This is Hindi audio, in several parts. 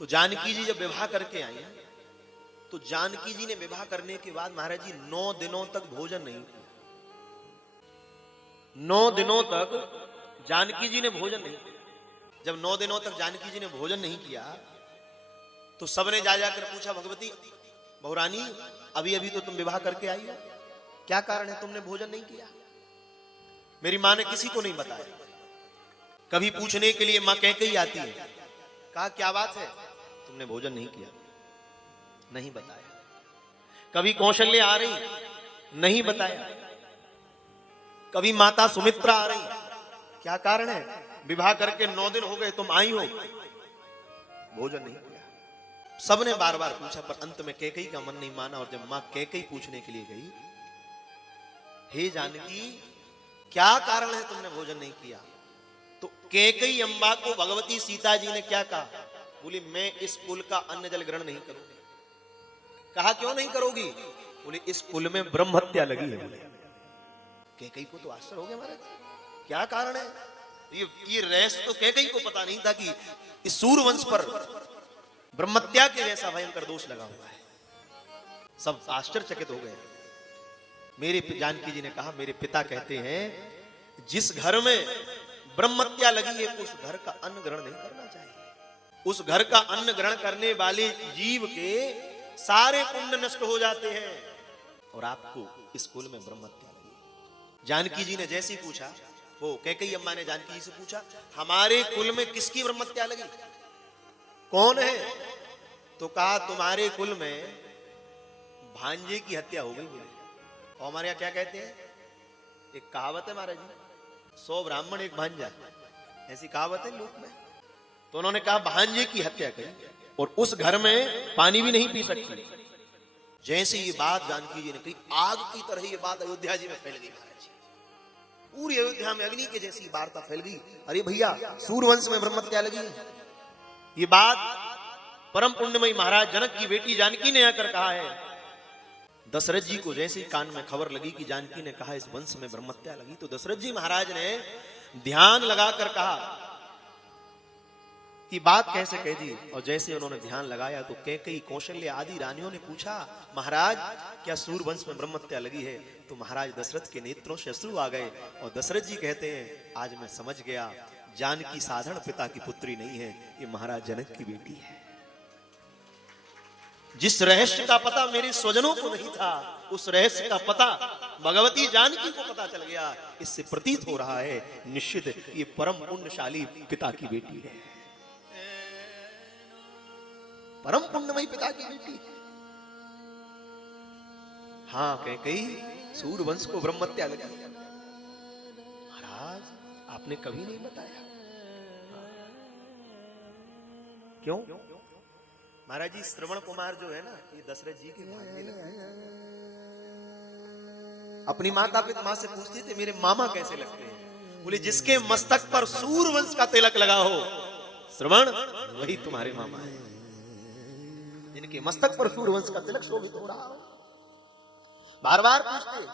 तो जानकी जी जब विवाह करके आई, तो जानकी जी ने विवाह करने के बाद महाराज जी 9 दिनों तक भोजन नहीं किया। 9 दिनों तक जानकी जी ने भोजन नहीं किया। जब 9 दिनों तक जानकी जी ने भोजन नहीं किया, तो सबने जा जाकर पूछा, भगवती बहुरानी अभी अभी तो तुम विवाह करके आई हो, क्या कारण है तुमने भोजन नहीं किया? मेरी मां ने किसी को नहीं बताया। कभी पूछने के लिए मां कैकेयी आती है, कहा क्या बात है तुमने भोजन नहीं किया? नहीं बताया। कभी कौशल्य आ रही, नहीं बताया। कभी माता सुमित्रा आ रही, क्या कारण है? विवाह करके 9 दिन हो गए तुम आई हो, भोजन नहीं किया। सबने बार बार पूछा, पर अंत में कैकेयी का मन नहीं माना। और जब मां कैकेयी पूछने के लिए गई, हे जानकी क्या कारण है तुमने भोजन नहीं किया? तो कैकेयी अम्बा को भगवती सीता जी ने क्या कहा? बोली मैं इस कुल का अन्न जल ग्रहण नहीं करूंगी। कहा क्यों नहीं करोगी? बोले इस कुल में ब्रह्म हत्या लगी है। बोले कैकेयी को तो आश्चर्य हो गया, महाराज क्या कारण है? ये रहस्य तो कैकेयी को पता नहीं था कि इस सूर्यवंश पर ब्रह्मत्या के जैसा भयंकर दोष लगा हुआ है। सब आश्चर्यचकित हो गए। मेरे जानकी जी ने कहा, मेरे पिता कहते हैं जिस घर में ब्रह्मत्या लगी है उस घर का अन्न ग्रहण नहीं करना चाहिए। उस घर का अन्न ग्रहण करने वाले जीव के सारे पुण्य नष्ट हो जाते हैं। और आपको इस कुल में ब्रह्मत्या लगी। जानकी जी ने जैसे ही पूछा, वो कैकेयी अम्मा ने जानकी जी से पूछा, हमारे कुल में किसकी ब्रह्मत्या लगी, कौन है? तो कहा तुम्हारे कुल में भांजे की हत्या हो गई। बोले और हमारे यहां क्या कहते हैं, एक कहावत है महाराज जी, 100 ब्राह्मण एक भांजा, ऐसी कहावत है लोक में। तो उन्होंने कहा भांजे की हत्या करी और उस घर में पानी भी नहीं पी सकती। जैसे ये बात जानकी जी ने कही, आग की तरह ये बात अयोध्या जी में फैल गई। महाराज जी पूरी अयोध्या में अग्नि के जैसी वार्ता फैल गई, अरे भैया सूर्यवंश में ब्रह्मत्या लगी। ये बात परम पुण्यमयी महाराज जनक की बेटी जानकी ने आकर कहा है। दशरथ जी को जैसे ही कान में खबर लगी कि जानकी ने कहा इस वंश में ब्रह्मत्या लगी, तो दशरथ जी महाराज ने ध्यान लगाकर कहा कि बात कैसे कह दी। और जैसे उन्होंने ध्यान लगाया तो कैकेयी कौशल्य आदि रानियों ने पूछा, महाराज क्या सूर्यवंश में ब्रह्मत्या लगी है? तो महाराज दशरथ के नेत्रों से अश्रु आ गए और दशरथ जी कहते हैं, आज मैं समझ गया जानकी साधारण पिता की पुत्री नहीं है, ये महाराज जनक की बेटी है। जिस रहस्य का पता मेरे स्वजनों को नहीं था, उस रहस्य का पता भगवती जानकी को पता चल गया। इससे प्रतीत हो रहा है निश्चित ये परम पुण्यशाली पिता की बेटी है, परम पुण्यमयी पिता की बेटी। हाँ कैकेयी सूर्यवंश को ब्रह्मत्या लगी। महाराज आपने कभी नहीं बताया, क्यों? महाराज जी श्रवण कुमार जो है ना, ये दशरथ जी के भांजे लगते हैं। अपनी माता पिता मां से पूछते थे मेरे मामा कैसे लगते हैं? बोले जिसके मस्तक पर सूर्यवंश का तिलक लगा हो श्रवण, वही तुम्हारे मामा है। जिनके मस्तक पर सूर्यवंश का तिलक शोभित हो रहा हो। बार बार पूछते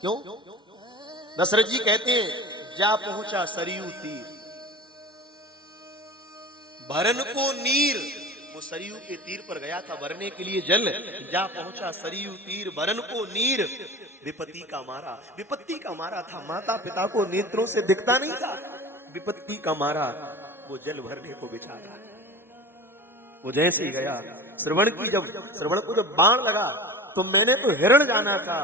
क्यों? दशरथ जी कहते हैं जा पहुंचा सरयू तीर, भरन को नीर। वो सरयू के तीर पर गया था भरने के लिए जल। जा पहुंचा सरयू तीर, भरन को नीर, विपत्ति का मारा। विपत्ति का मारा था, माता पिता को नेत्रों से दिखता नहीं था। विपत्ति का मारा, वो जल भरने को बिचारा। वो जैसे ही गया श्रवण को जब बाण लगा, तो मैंने तो हिरण जाना था,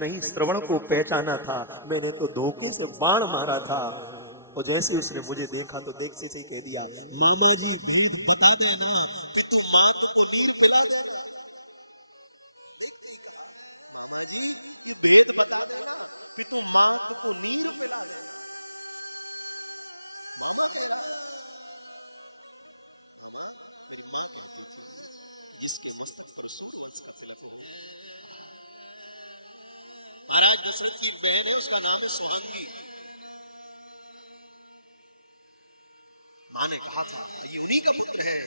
नहीं श्रवण को पहचाना था। मैंने तो धोखे से बाण मारा था। और जैसे उसने मुझे देखा तो देख से ही कह दिया, मामा जी भेद बता देना कि तू मांग को नीर पिला देगा। देखते ही कहा, मामा जी ये भेद बता देना कि तू मांग को नीर पिला देगा। मामा कह रहा है इसके मस्तक पर सूर्यवंश का तिलक है। महाराज दशरथ की बहन है, उसका नाम है सुमंगी। मां ने कहा था ये उन्हीं का पुत्र है।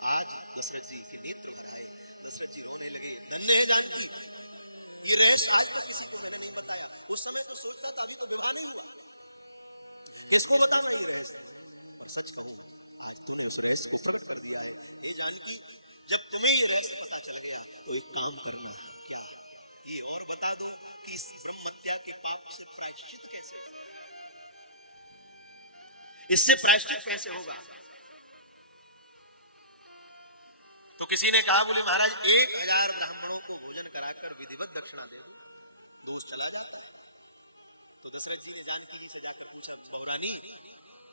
आज दशरथ जी के नेत्र भर गए, दशरथ जी रोने लगे। धन्य है जानकी, ये रहस्य आज तक किसी को मैंने नहीं बताया। उस समय तो सोचता था अभी तो विवाह नहीं हुआ, किसको बताना ये रहस्य? सच है, तूने उस रहस्य को प्रकट कर दिया है। हे जानकी, जब तुम्हें ये रहस्य पता चल गया तो एक काम करना है, क्या ये और बता दो कि इस ब्रह्म हत्या के पाप से प्रायश्चित कैसे होगा, इससे प्रायश्चित कैसे होगा। तो किसी ने कहा, बोले महाराज 1000 ब्राह्मणों को भोजन कराकर विधिवत दक्षिणा दे दो, दोष चला जाता है। तो दशरथ जी ने जानकी से जाकर पूछा, भगवानी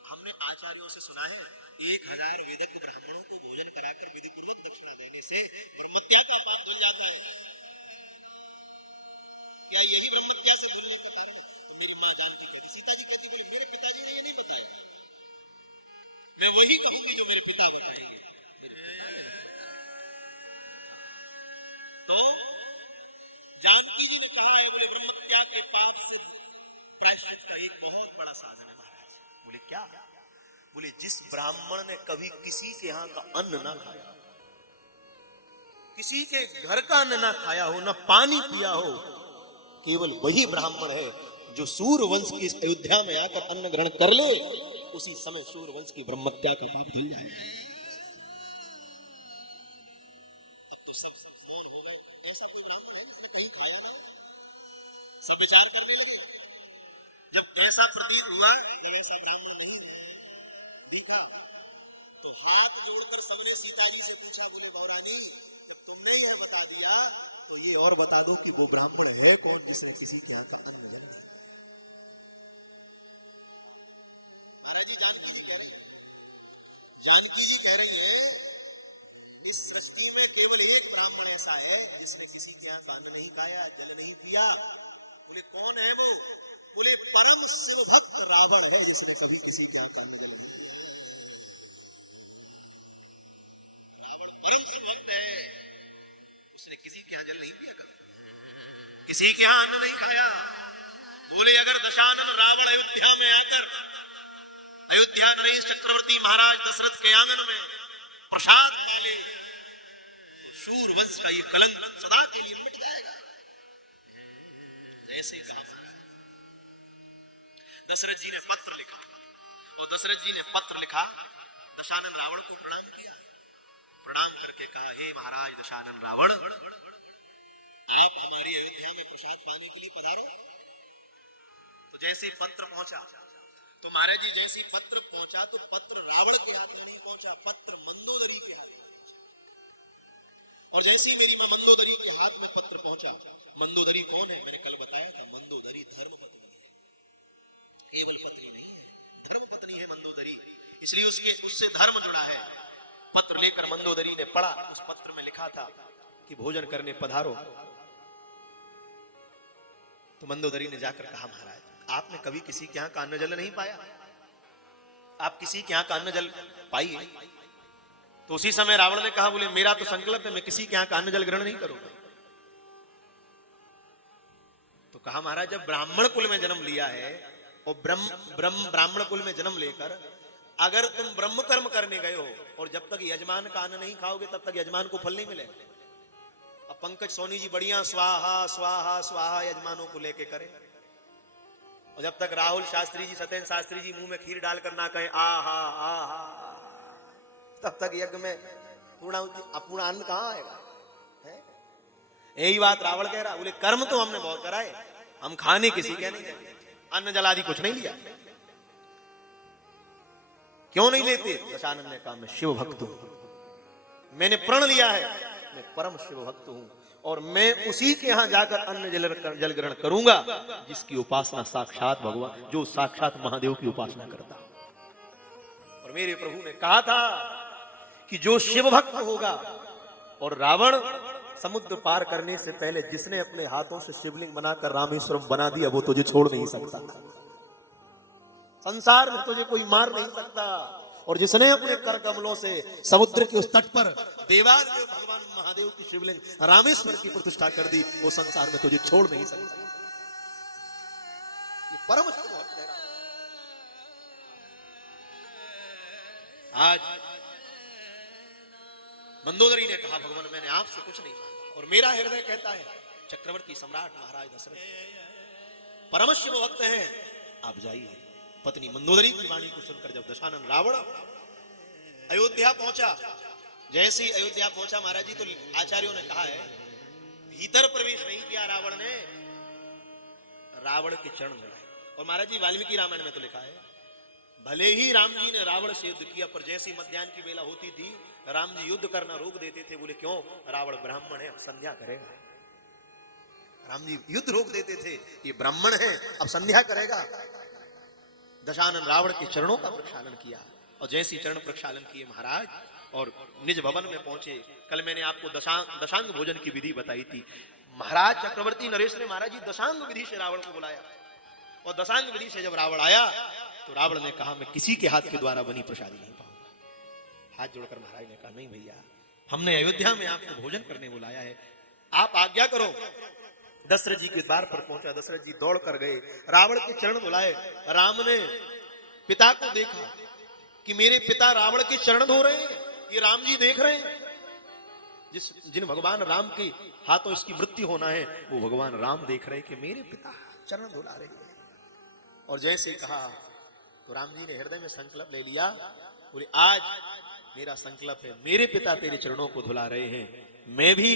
हमने आचार्यों से सुना है 1000 वेदज्ञ ब्राह्मणों को भोजन कराकर विधिपूर्वक दक्षिणा देने से ब्रह्मत्या का पाप धुल जाता है, क्या यही ब्रह्मत्या से धुलने का कारण है? तो मेरी माँ जानकी कहती, सीता जी कहती, बोले मेरे पिताजी ने ये नहीं बताया, मैं वही कहूंगी जो मेरे पिता बताएंगे। तो जानकी जी ने कहा है, बोले ब्रह्मत्या के पाप से प्रायश्चित का एक बहुत बड़ा साधन है महाराज। बोले क्या? बोले जिस ब्राह्मण ने कभी किसी के यहाँ का अन्न ना खाया, किसी के घर का अन्न ना खाया हो, ना पानी पिया हो, केवल वही ब्राह्मण है जो सूर्यवंश की इस अयोध्या में आकर अन्न ग्रहण कर ले, उसी समय सूर्यवंश की ब्रह्मत्या का पाप धुल जाएगा। अब तो सब मौन हो गए, ऐसा कोई ब्राह्मण है जिसने कहीं खाया ना हो? सब विचार करने लगे। जब ऐसा प्रतीत हुआ, जब ऐसा ब्राह्मण नहीं दिखा, तो हाथ जोड़कर सबने सीता जी से पूछा, बोले महारानी जब तुमने यह बता दिया तो ये और बता दो कि वो ब्राह्मण है कौन, किसी के यहाँ का अन्न ग्रहण। महाराज जी जानकी जी कह रही है, जानकी जी कह रही है इस सृष्टि में केवल एक ब्राह्मण ऐसा है जिसने किसी के यहाँ का अन्न नहीं खाया, जल नहीं पिया। बोले कौन है वो? बोले परम शिव भक्त रावण है, जिसने कभी किसी के यहाँ का अन्न जल नहीं पिया। रावण परम शिव भक्त है, उसने किसी के यहाँ जल नहीं पिया, कभी किसी के यहाँ अन्न नहीं खाया। बोले अगर दशानन रावण अयोध्या में आकर अयोध्या नरेश चक्रवर्ती महाराज दशरथ के आंगन में प्रसाद डाले तो सूर्यवंश का ये कलंक सदा के लिए मिट जाएगा। जैसे ही कहा, दशरथ जी ने पत्र लिखा, और दशरथ जी ने पत्र लिखा, दशानन रावण को प्रणाम किया, प्रणाम करके कहा, हे महाराज दशानन रावण, आप हमारी अयोध्या में प्रसाद पाने के लिए पधारो। तो जैसे पत्र पहुंचा, तो महाराज जी जैसे पत्र पहुंचा तो पत्र रावण के हाथ में नहीं पहुंचा, पत्र मंदोदरी के हाथ में पहुंचा। और जैसे ही मेरी मां मंदोदरी के हाथ में पत्र पहुंचा, मंदोदरी कौन है? मैंने कल बताया था, मंदोदरी धर्मपत्नी है, केवल पत्नी नहीं है, धर्मपत्नी है मंदोदरी, इसलिए उससे धर्म जुड़ा है। पत्र लेकर मंदोदरी ने पढ़ा, उस पत्र में लिखा था कि भोजन करने पधारो। तो मंदोदरी ने जाकर कहा, महाराज आपने कभी किसी के यहाँ का अन्न जल नहीं पाया, आप किसी के यहाँ का अन्न जल पाइए। तो उसी समय रावण ने कहा, बोले मेरा तो संकल्प है, मैं किसी के यहाँ का अन्न जल ग्रहण नहीं करूंगा। तो कहा, महाराज जब ब्राह्मण कुल में जन्म लिया है और ब्राह्मण कुल में जन्म लेकर अगर तुम ब्रह्म कर्म करने गए हो और जब तक यजमान का अन्न नहीं खाओगे तब तक यजमान को फल नहीं मिलेगा। अब पंकज सोनी जी बढ़िया स्वाहा स्वाहा स्वाहा यजमानों को लेके करें, और जब तक राहुल शास्त्री जी सत्येंद्र शास्त्री जी मुंह में खीर डालकर ना कहें आहा आहा, तब तक यज्ञ में पूर्ण अन्न कहां आएगा? यही बात रावण कह रहा, बोले कर्म तो हमने बहुत कराए, हम खाने किसी के नहीं जाए, अन्न जल आदि कुछ नहीं लिया। क्यों नहीं लेते? दशानन ने कहा, मैं शिव भक्त हूं, मैंने प्रण लिया है, मैं परम शिव भक्त हूं, और मैं उसी के यहां जाकर अन्न जल ग्रहण करूंगा जिसकी उपासना साक्षात भगवान, जो साक्षात महादेव की उपासना करता। और मेरे प्रभु ने कहा था कि जो शिव भक्त होगा, और रावण समुद्र पार करने से पहले जिसने अपने हाथों से शिवलिंग बनाकर रामेश्वरम बना दिया, वो तुझे छोड़ नहीं सकता, संसार में तुझे कोई मार नहीं सकता। और जिसने अपने कर कमलों से समुद्र के उस तट पर देवादेव भगवान महादेव की शिवलिंग रामेश्वर की प्रतिष्ठा कर दी, वो संसार में तुझे छोड़ नहीं सकता। ये परम शिव भक्त है। आज मंदोदरी ने कहा, भगवान मैंने आपसे कुछ नहीं मांगा, और मेरा हृदय कहता है चक्रवर्ती सम्राट महाराज दशरथ परम शिव भक्त हैं, आप जाइए पत्नी मंदोदरी की वाणी को सुनकर जब दशानन रावण अयोध्या पहुंचा, जैसे ही अयोध्या पहुंचा महाराज जी, तो आचार्यों ने कहा है भीतर प्रवेश नहीं किया रावण ने, रावण के चरण लगाए। और महाराज जी वाल्मीकि रामायण में तो लिखा है भले ही राम जी ने रावण से युद्ध किया, पर जैसी मध्याह्न की बेला होती थी राम जी युद्ध करना रोक देते थे। बोले क्यों? रावण ब्राह्मण है, अब संध्या करेगा। राम जी युद्ध रोक देते थे, ये ब्राह्मण है अब संध्या करेगा। दशानन रावण के चरणों का प्रक्षालन किया, और जैसी चरण प्रक्षालन किए महाराज और निज भवन में पहुंचे। कल मैंने आपको दशांग भोजन की विधि बताई थी। महाराज चक्रवर्ती नरेश ने महाराज जी दशांग विधि से रावण को बुलाया, और दशांग विधि से जब रावण आया तो रावण ने कहा मैं किसी के हाथ के द्वारा बनी प्रसादी नहीं पाऊंगा। हाथ जोड़कर महाराज ने कहा नहीं भैया, हमने अयोध्या में आपको भोजन करने बुलाया है, आप आज्ञा करो। दशरथ जी के द्वार पर पहुंचा, दशरथ जी दौड़ कर गए, रावण के चरण बुलाए। राम ने पिता को देखा कि मेरे पिता रावण के चरण धो रहे हैं, ये राम जी देख रहे हैं। जिन भगवान राम के हाथों इसकी मृत्यु होना है, वो भगवान राम देख रहे हैं कि मेरे पिता चरण धुला रहे हैं। और जैसे कहा तो राम जी ने हृदय में संकल्प ले लिया, बोले आज मेरा संकल्प है, मेरे पिता तेरे चरणों को धुला रहे हैं, मैं भी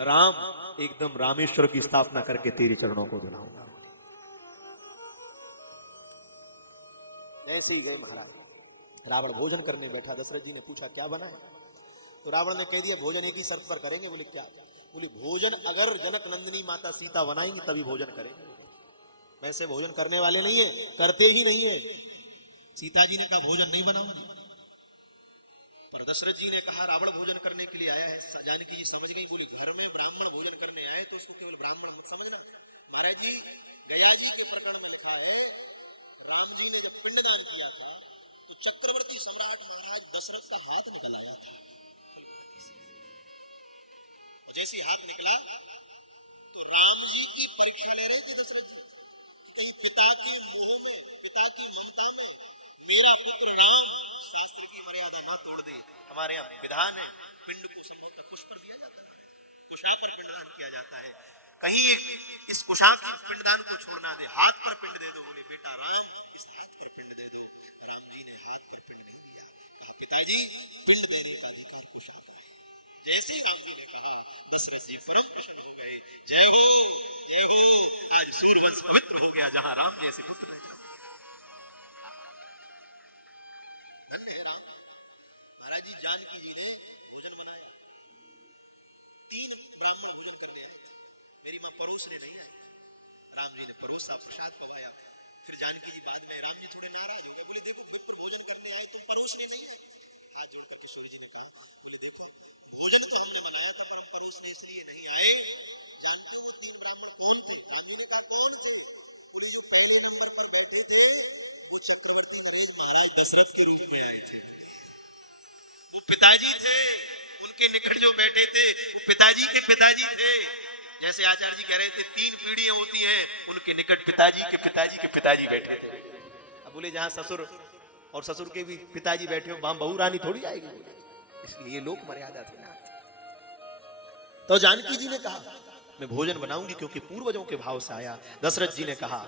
राम एकदम रामेश्वर की स्थापना करके तेरे चरणों को धुलाऊंगा। जैसे ही गए महाराज, रावण भोजन करने बैठा। दशरथ जी ने पूछा क्या बना है? तो रावण ने कह दिया भोजन एक ही शर्त पर करेंगे। बोले क्या? बोले भोजन अगर जनक नंदिनी माता सीता बनाएंगी तभी भोजन करेंगे, वैसे भोजन करने वाले नहीं है, करते ही नहीं है। सीता जी ने कहा भोजन नहीं बनाऊंगी, पर दशरथ जी ने कहा रावण भोजन करने के लिए आया है। जानकी जी समझ गई, बोली घर में ब्राह्मण भोजन करने आए तो उसको केवल ब्राह्मण मत समझना। महाराज जी गया जी के प्रकरण में लिखा है, राम जी ने जब पिंडदान किया था तो चक्रवर्ती सम्राट महाराज दशरथ का हाथ निकल आया था, और जैसे हाथ निकला तो राम जी की परीक्षा ले रहे थे दशरथ जी, कहीं पिता के मोह में, पिता की ममता में मेरा पुत्र राम शास्त्र की मर्यादा ना तोड़ दे। हमारे यहाँ विधान है, पिंड को संभवतः कुश पर दिया जाता है, कुशा पर पिंडदान किया जाता है, कहीं इस कुशा की पिंडदान को छोड़ना दे, हाथ पर पिंड दे दो। बोले बेटा राम इस हाथ पर पिंड दे दो। राम जी ने हाथ पर पिंड नहीं दिया, पिताजी पिंड दे दो कुशा। जैसे राम जी ने कहा दशरथ जी परम प्रसन्न हो गए। जय हो जय हो, आज सूर्यवंश पवित्र हो गया जहां राम जैसे पुत्र है। महाराज जी जानकी जी ने भोजन बनाया, 3 ब्राह्मण भोजन करने आए थे, मेरी मां परोसने नहीं आई। राम जी ने परोसा, प्रसाद पवाया। फिर जानकी जी बाद में राम जी थोड़े नाराज हो गए, बोले देखो विप्र भोजन करने आए तुम परोसने नहीं आए। हाथ जोड़कर के सूर्य जी ने कहा, बोले देखो भोजन तो हमने बनाया था पर परोसने इसलिए नहीं आए। जानते हो वो 3 ब्राह्मण कौन थे? राम जी ने कहा कौन थे? बोले जो पहले नंबर पर बैठे थे वो चक्रवर्ती नरेश महाराज दशरथ के रूप में आए थे, वो पिताजी थे, उनके निकट जो बैठे थे वो पिताजी के पिताजी थे। जैसे आचार्य जी कह रहे थे 3 पीढ़ियां होती हैं, उनके निकट पिताजी के पिताजी के पिताजी बैठे थे। अब बोले जहां ससुर और ससुर के भी पिताजी बैठे हो वहां बहू रानी थोड़ी आएगी, इसलिए ये लोक मर्यादा थी ना। तो जानकी जी ने कहा मैं भोजन बनाऊंगी क्योंकि पूर्वजों के भाव से आया। दशरथ जी ने कहा,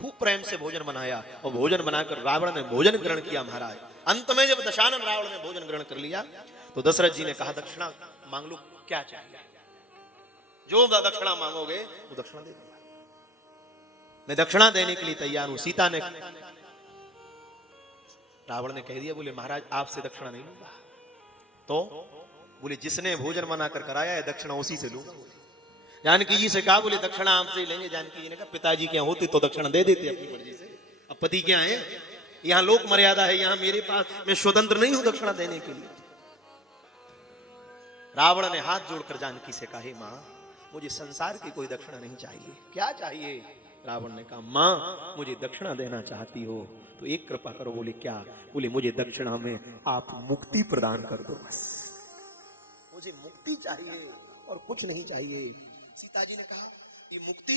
खूब प्रेम से भोजन बनाया, और भोजन बनाकर रावण ने भोजन ग्रहण किया। महाराज अंत में जब दशानन रावण ने भोजन ग्रहण कर लिया तो दशरथ जी ने कहा दक्षिणा मांग लो, क्या चाहिए? जो दक्षिणा मांगोगे वो दक्षिणा दे दूंगा, मैं दक्षिणा देने के लिए तैयार हूं। सीता ने, रावण ने कह दिया, बोले महाराज आपसे दक्षिणा नहीं लूंगा। तो बोले जिसने भोजन बनाकर कराया है दक्षिणा उसी से लूंगा। जानकी जी से कहा, बोले दक्षिणा आपसे ही लेंगे। जानकी जी ने कहा पिताजी क्या होते तो दक्षिणा दे देते अपनी मर्जी से, अब पति क्या है, यहाँ लोक मर्यादा है, यहाँ मेरे पास मैं स्वतंत्र नहीं हूं दक्षिणा देने के लिए। रावण ने हाथ जोड़कर जानकी से कहा, मां मुझे संसार की कोई दक्षिणा नहीं चाहिए। क्या चाहिए? रावण ने कहा, मां मुझे दक्षिणा देना चाहती हो तो एक कृपा करो। बोले क्या? बोले मुझे दक्षिणा में आप मुक्ति प्रदान कर दो, बस मुझे मुक्ति चाहिए और कुछ नहीं चाहिए। सीता जी ने कहा ये मुक्ति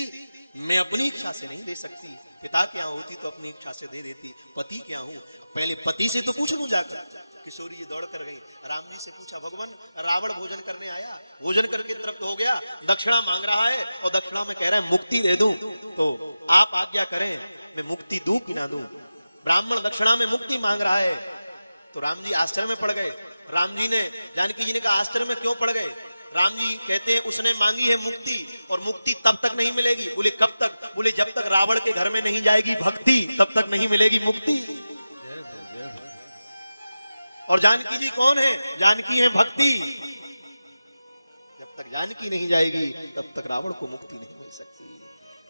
मैं अपनी इच्छा से नहीं दे सकती, पिता क्या होती तो अपनी इच्छा से दे देती, पति क्या हूँ, पहले पति से तो पूछ लूं जाकर। किशोरी जी दौड़ कर गई, राम जी से पूछा, भगवान रावण भोजन करने आया, भोजन करके तृप्त हो गया, दक्षिणा मांग रहा है और दक्षिणा में कह रहा है मुक्ति दे दूं, तो आप आज्ञा करें मैं मुक्ति दूं कि ना दूं? ब्राह्मण दक्षिणा में मुक्ति मांग रहा है। तो राम जी आश्चर्य में पड़ गए। राम जी ने, जानकी जी ने कहा आश्चर्य में क्यों पड़ गए? राम जी कहते हैं उसने मांगी है मुक्ति, और मुक्ति तब तक नहीं मिलेगी। बोले कब तक? बोले जब तक रावण के घर में नहीं जाएगी भक्ति, तब तक नहीं मिलेगी मुक्ति। और जानकी जी कौन है? जानकी है भक्ति। जब तक जानकी नहीं जाएगी तब तक रावण को मुक्ति नहीं मिल सकती।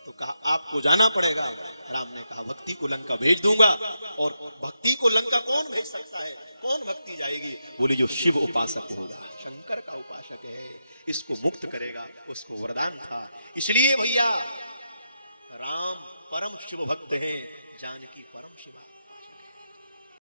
तो कहा आपको जाना पड़ेगा। राम ने कहा भक्ति को लंका भेज दूंगा। और भक्ति को लंका कौन भेज सकता है? कौन भक्ति जाएगी? बोली जो शिव उपासक होगा, शंकर का उपासक है, इसको मुक्त करेगा, उसको वरदान था। इसलिए भैया राम परम शिव भक्त है, जानकी परम शिवा।